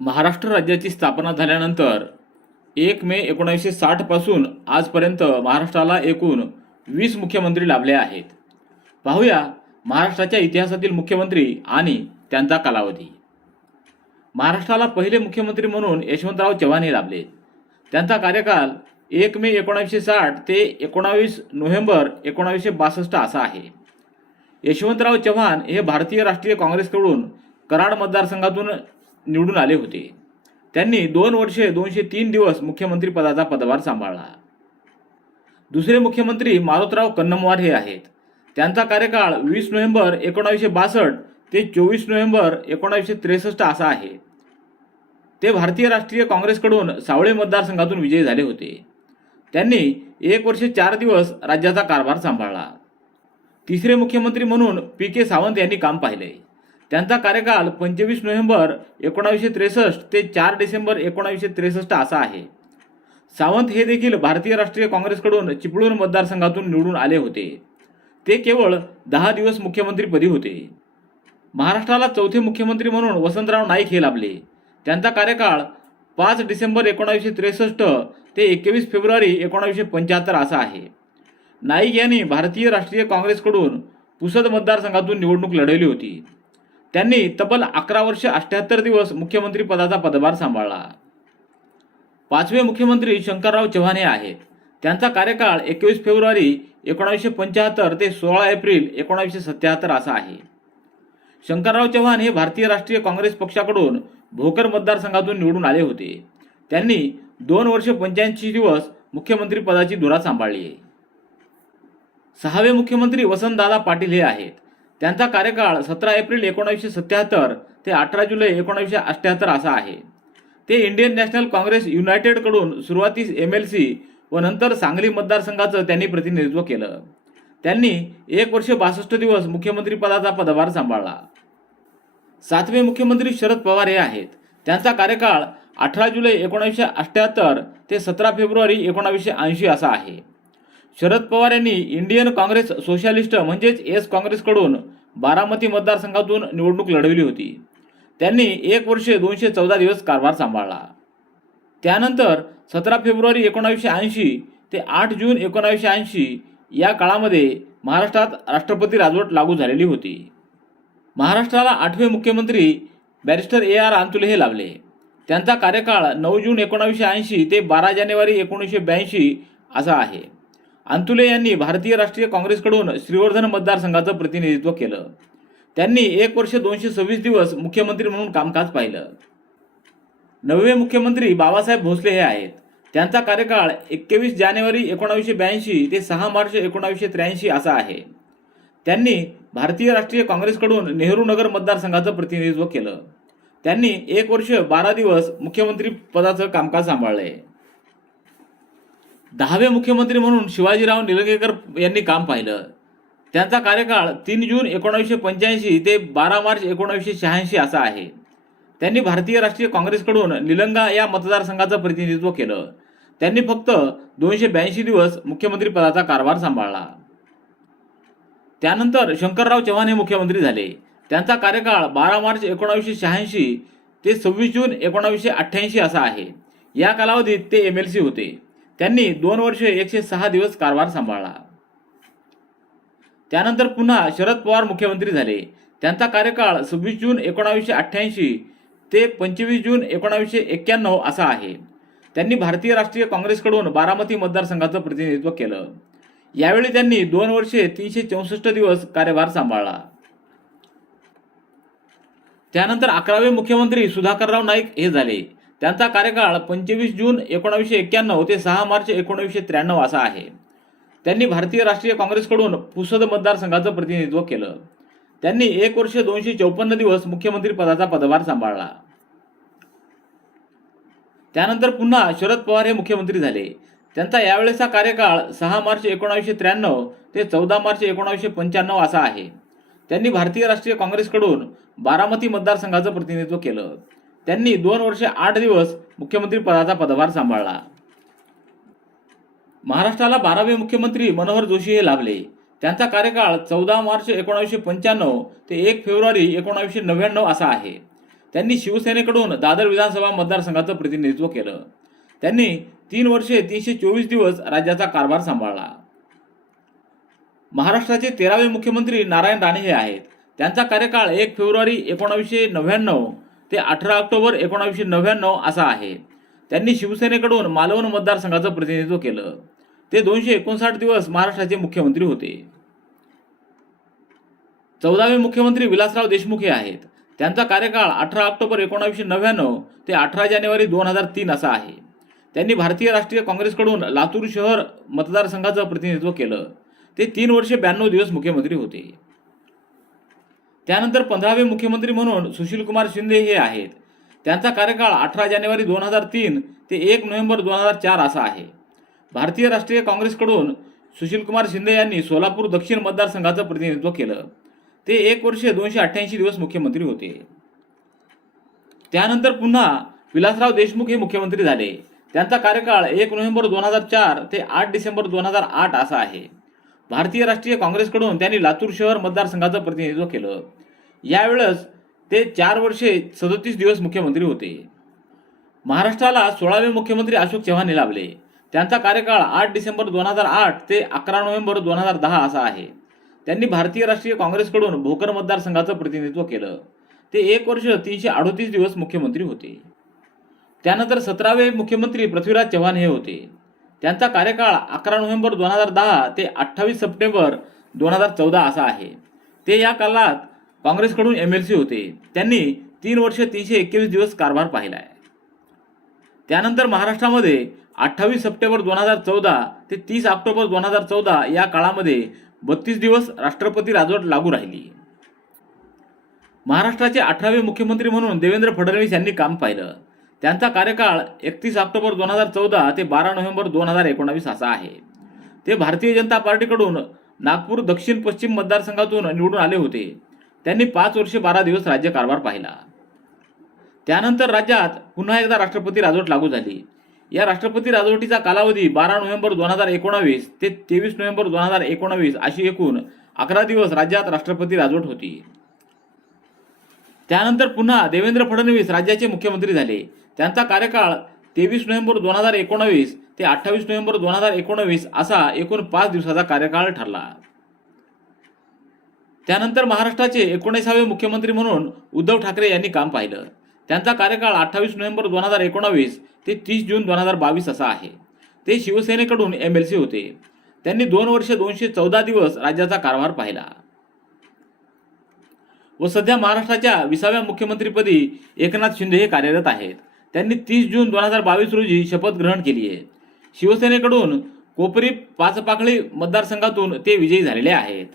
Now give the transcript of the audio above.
महाराष्ट्र राज्याची स्थापना झाल्यानंतर एक मे एकोणीसशे साठपासून आजपर्यंत महाराष्ट्राला एकूण वीस मुख्यमंत्री लाभले आहेत. पाहूया महाराष्ट्राच्या इतिहासातील मुख्यमंत्री आणि त्यांचा कालावधी. महाराष्ट्राला पहिले मुख्यमंत्री म्हणून यशवंतराव चव्हाण हे लाभले. त्यांचा कार्यकाल एक मे एकोणावीसशे साठ ते एकोणावीस नोव्हेंबर एकोणावीसशे बासष्ट असा आहे. यशवंतराव चव्हाण हे भारतीय राष्ट्रीय काँग्रेसकडून कराड मतदारसंघातून निवडून आले होते. त्यांनी दोन वर्षे दोनशे तीन दिवस मुख्यमंत्रीपदाचा पदभार सांभाळला. दुसरे मुख्यमंत्री मारुतराव कन्नमवार हे आहेत. त्यांचा कार्यकाळ वीस नोव्हेंबर एकोणावीसशे बासष्ट ते चोवीस नोव्हेंबर एकोणावीसशे त्रेसष्ट असा आहे. ते भारतीय राष्ट्रीय काँग्रेसकडून सावळे मतदारसंघातून विजयी झाले होते. त्यांनी एक वर्ष चार दिवस राज्याचा कारभार सांभाळला. तिसरे मुख्यमंत्री म्हणून पी के सावंत यांनी काम पाहिले. त्यांचा कार्यकाल पंचवीस नोव्हेंबर एकोणावीसशे त्रेसष्ट ते चार डिसेंबर एकोणावीसशे त्रेसष्ट असा आहे. सावंत हे देखील भारतीय राष्ट्रीय काँग्रेसकडून चिपळूण मतदारसंघातून निवडून आले होते. ते केवळ दहा दिवस मुख्यमंत्रीपदी होते. महाराष्ट्राला चौथे मुख्यमंत्री म्हणून वसंतराव नाईक हे लाभले. त्यांचा कार्यकाळ पाच डिसेंबर एकोणावीसशे त्रेसष्ट ते एकवीस फेब्रुवारी एकोणावीसशे पंच्याहत्तर असा आहे. नाईक यांनी भारतीय राष्ट्रीय काँग्रेसकडून पुसद मतदारसंघातून निवडणूक लढवली होती. त्यांनी तब्बल अकरा वर्ष अठ्ठ्याहत्तर दिवस मुख्यमंत्री पदाचा पदभार सांभाळला. पाचवे मुख्यमंत्री शंकरराव चव्हाण हे आहेत. त्यांचा कार्यकाळ एकवीस फेब्रुवारी एकोणावीसशे पंच्याहत्तर ते सोळा एप्रिल एकोणावीसशे सत्याहत्तर असा आहे. शंकरराव चव्हाण हे भारतीय राष्ट्रीय काँग्रेस पक्षाकडून भोकर मतदारसंघातून निवडून आले होते. त्यांनी दोन वर्ष पंच्याऐंशी दिवस मुख्यमंत्री पदाची धुरा सांभाळली आहे. सहावे मुख्यमंत्री वसंतदादा पाटील हे आहेत. त्यांचा कार्यकाळ सतरा एप्रिल एकोणावीसशे सत्याहत्तर ते अठरा जुलै एकोणावीसशे अठ्ठ्याहत्तर असा आहे. ते इंडियन नॅशनल काँग्रेस युनायटेडकडून सुरुवातीस एम एल सी व नंतर सांगली मतदारसंघाचं त्यांनी प्रतिनिधित्व केलं. त्यांनी एक वर्ष बासष्ट दिवस मुख्यमंत्रीपदाचा पदभार सांभाळला. सातवे मुख्यमंत्री शरद पवार हे आहेत. त्यांचा कार्यकाळ अठरा जुलै एकोणावीसशे अठ्ठ्याहत्तर ते सतरा फेब्रुवारी एकोणावीसशे ऐंशी असा आहे. शरद पवार यांनी इंडियन काँग्रेस सोशालिस्ट म्हणजेच एस काँग्रेसकडून बारामती मतदारसंघातून निवडणूक लढवली होती. त्यांनी एक वर्ष दोनशे चौदा दिवस कारभार सांभाळला. त्यानंतर सतरा फेब्रुवारी एकोणावीसशे ऐंशी ते आठ जून एकोणावीसशे ऐंशी या काळामध्ये महाराष्ट्रात राष्ट्रपती राजवट लागू झालेली होती. महाराष्ट्राला आठवे मुख्यमंत्री बॅरिस्टर ए आर आंतुले हे लाभले. त्यांचा कार्यकाळ नऊ जून एकोणावीसशे ऐंशी ते बारा जानेवारी एकोणीसशे ब्याऐंशी असा आहे. अंतुले यांनी भारतीय राष्ट्रीय काँग्रेसकडून श्रीवर्धन मतदारसंघाचं प्रतिनिधित्व केलं. त्यांनी एक वर्ष दोनशे सव्वीस दिवस मुख्यमंत्री म्हणून कामकाज पाहिलं. नववे मुख्यमंत्री बाबासाहेब भोसले हे आहेत. त्यांचा कार्यकाळ एकवीस जानेवारी एकोणावीसशे ब्याऐंशी ते सहा मार्च एकोणावीसशे त्र्याऐंशी असा आहे. त्यांनी भारतीय राष्ट्रीय काँग्रेसकडून नेहरू नगर मतदारसंघाचं प्रतिनिधित्व केलं. त्यांनी एक वर्ष बारा दिवस मुख्यमंत्री पदाचं कामकाज आहे. दहावे मुख्यमंत्री म्हणून शिवाजीराव निलंगेकर यांनी काम पाहिलं. त्यांचा कार्यकाळ तीन जून एकोणावीसशे पंच्याऐंशी ते बारा मार्च एकोणावीसशे शहाऐंशी असा आहे. त्यांनी भारतीय राष्ट्रीय काँग्रेसकडून निलंगा या मतदारसंघाचं प्रतिनिधित्व केलं. त्यांनी फक्त दोनशे ब्याऐंशी दिवस मुख्यमंत्री पदाचा कारभार सांभाळला. त्यानंतर शंकरराव चव्हाण हे मुख्यमंत्री झाले. त्यांचा कार्यकाळ बारा मार्च एकोणावीसशे शहाऐंशी ते सव्वीस जून एकोणावीसशे अठ्ठ्याऐंशी असा आहे. या कालावधीत ते एम एल सी होते. त्यांनी दोन वर्ष एकशे सहा दिवस कारभार सांभाळला. त्यानंतर पुन्हा शरद पवार मुख्यमंत्री झाले. त्यांचा कार्यकाळ सव्वीस जून एकोणावीसशे अठ्ठ्याऐंशी ते पंचवीस जून एकोणावीसशे एक्क्याण्णव असा आहे. त्यांनी भारतीय राष्ट्रीय काँग्रेसकडून बारामती मतदारसंघाचं प्रतिनिधित्व केलं. यावेळी त्यांनी दोन वर्षे तीनशे चौसष्ट दिवस कार्यभार सांभाळला. त्यानंतर अकरावे मुख्यमंत्री सुधाकरराव नाईक हे झाले. त्यांचा कार्यकाळ पंचवीस जून एकोणावीसशे एक्क्याण्णव ते सहा मार्च एकोणावीसशे त्र्याण्णव असा आहे. त्यांनी भारतीय राष्ट्रीय काँग्रेसकडून पुसद मतदारसंघाचं प्रतिनिधित्व केलं. त्यांनी एक वर्ष दोनशे चौपन्न दिवस मुख्यमंत्री पदाचा पदभार सांभाळला. त्यानंतर पुन्हा शरद पवार हे मुख्यमंत्री झाले. त्यांचा यावेळेचा कार्यकाळ सहा मार्च एकोणावीसशे त्र्याण्णव ते चौदा मार्च एकोणावीसशे पंच्याण्णव असा आहे. त्यांनी भारतीय राष्ट्रीय काँग्रेसकडून बारामती मतदारसंघाचं प्रतिनिधित्व केलं. त्यांनी दोन वर्षे आठ दिवस मुख्यमंत्री पदाचा पदभार सांभाळला. महाराष्ट्राला बारावे मुख्यमंत्री मनोहर जोशी हे लाभले. त्यांचा कार्यकाळ चौदा मार्च एकोणावीसशे पंच्याण्णव ते एक फेब्रुवारी एकोणावीसशे नव्याण्णव असा आहे. त्यांनी शिवसेनेकडून दादर विधानसभा मतदारसंघाचं प्रतिनिधित्व केलं. त्यांनी तीन वर्षे तीनशे चोवीस दिवस राज्याचा कारभार सांभाळला. महाराष्ट्राचे तेरावे मुख्यमंत्री नारायण राणे हे आहेत. त्यांचा कार्यकाळ एक फेब्रुवारी एकोणावीसशे नव्याण्णव ते अठरा ऑक्टोबर एकोणावीसशे नव्याण्णव असा आहे. त्यांनी शिवसेनेकडून मालवण मतदारसंघाचं प्रतिनिधित्व केलं. ते दोनशे एकोणसाठ दिवस महाराष्ट्राचे मुख्यमंत्री होते. चौदावे मुख्यमंत्री विलासराव देशमुख हे आहेत. त्यांचा कार्यकाळ अठरा ऑक्टोबर एकोणावीसशे नव्याण्णव ते अठरा जानेवारी दोन हजार तीन असा आहे. त्यांनी भारतीय राष्ट्रीय काँग्रेसकडून लातूर शहर मतदारसंघाचं प्रतिनिधित्व केलं. ते तीन वर्षे ब्याण्णव दिवस मुख्यमंत्री होते. त्यानंतर पंधरावे मुख्यमंत्री म्हणून सुशीलकुमार शिंदे हे आहेत. त्यांचा कार्यकाळ अठरा जानेवारी दोन हजार तीन ते एक नोव्हेंबर दोन हजार चार असा आहे. भारतीय राष्ट्रीय काँग्रेसकडून सुशीलकुमार शिंदे यांनी सोलापूर दक्षिण मतदारसंघाचं प्रतिनिधित्व केलं. ते एक वर्ष दोनशे अठ्ठ्याऐंशी दिवस मुख्यमंत्री होते. त्यानंतर पुन्हा विलासराव देशमुख हे मुख्यमंत्री झाले. त्यांचा कार्यकाळ एक नोव्हेंबर दोन हजार चार ते आठ डिसेंबर दोन हजार आठ असा आहे. भारतीय राष्ट्रीय काँग्रेसकडून त्यांनी लातूर शहर मतदारसंघाचं प्रतिनिधित्व केलं. यावेळेस ते चार वर्षे सदोतीस दिवस मुख्यमंत्री होते. महाराष्ट्राला सोळावे मुख्यमंत्री अशोक चव्हाण लाभले. त्यांचा कार्यकाळ आठ डिसेंबर दोन हजार आठ ते अकरा नोव्हेंबर दोन हजार दहा असा आहे. त्यांनी भारतीय राष्ट्रीय काँग्रेसकडून भोकर मतदारसंघाचं प्रतिनिधित्व केलं. ते एक वर्ष तीनशे अडोतीस दिवस मुख्यमंत्री होते. त्यानंतर सतरावे मुख्यमंत्री पृथ्वीराज चव्हाण हे होते. त्यांचा कार्यकाळ अकरा नोव्हेंबर दोन हजार दहा ते अठ्ठावीस सप्टेंबर दोन हजार चौदा असा आहे. ते या काळात काँग्रेसकडून एम एल सी होते. त्यांनी तीन वर्ष तीनशे एकवीस दिवस कारभार पाहिला आहे त्यानंतर महाराष्ट्रामध्ये अठ्ठावीस सप्टेंबर दोन हजार चौदा ते तीस ऑक्टोबर दोन हजार चौदा या काळामध्ये बत्तीस दिवस राष्ट्रपती राजवट लागू राहिली. महाराष्ट्राचे अठरावे मुख्यमंत्री म्हणून देवेंद्र फडणवीस यांनी काम पाहिलं. त्यांचा कार्यकाळ एकतीस ऑक्टोबर दोन हजार चौदा ते बारा नोव्हेंबर दोन हजार एकोणावीस असा आहे. ते भारतीय जनता पार्टीकडून नागपूर दक्षिण पश्चिम मतदारसंघातून निवडून आले होते. त्यांनी पाच वर्षे बारा दिवस राज्यकारभार पाहिला. त्यानंतर राज्यात पुन्हा एकदा राष्ट्रपती राजवट लागू झाली. या राष्ट्रपती राजवटीचा कालावधी बारा नोव्हेंबर दोन हजार एकोणावीस ते तेवीस नोव्हेंबर दोन हजार एकोणावीस अशी एकूण अकरा दिवस राज्यात राष्ट्रपती राजवट होती. त्यानंतर पुन्हा देवेंद्र फडणवीस राज्याचे मुख्यमंत्री झाले. त्यांचा कार्यकाळ तेवीस नोव्हेंबर दोन हजार एकोणावीस ते अठ्ठावीस नोव्हेंबर दोन हजार एकोणावीस असा एकूण पाच दिवसाचा कार्यकाळ ठरला. त्यानंतर महाराष्ट्राचे एकोणीसावे मुख्यमंत्री म्हणून उद्धव ठाकरे यांनी काम पाहिलं. त्यांचा कार्यकाळ अठ्ठावीस नोव्हेंबर दोन हजार एकोणावीस ते तीस जून दोन हजार बावीस असा आहे. ते शिवसेनेकडून एम एल सी होते. त्यांनी दोन वर्ष दोनशे चौदा दिवस राज्याचा कारभार पाहिला. व सध्या महाराष्ट्राच्या विसाव्या मुख्यमंत्रीपदी एकनाथ शिंदे हे कार्यरत आहेत. त्यांनी तीस जून दोन हजार बावीस रोजी शपथ ग्रहण केली आहे. शिवसेनेकडून कोपरी पाचपाकळी मतदारसंघातून ते विजयी झालेले आहेत.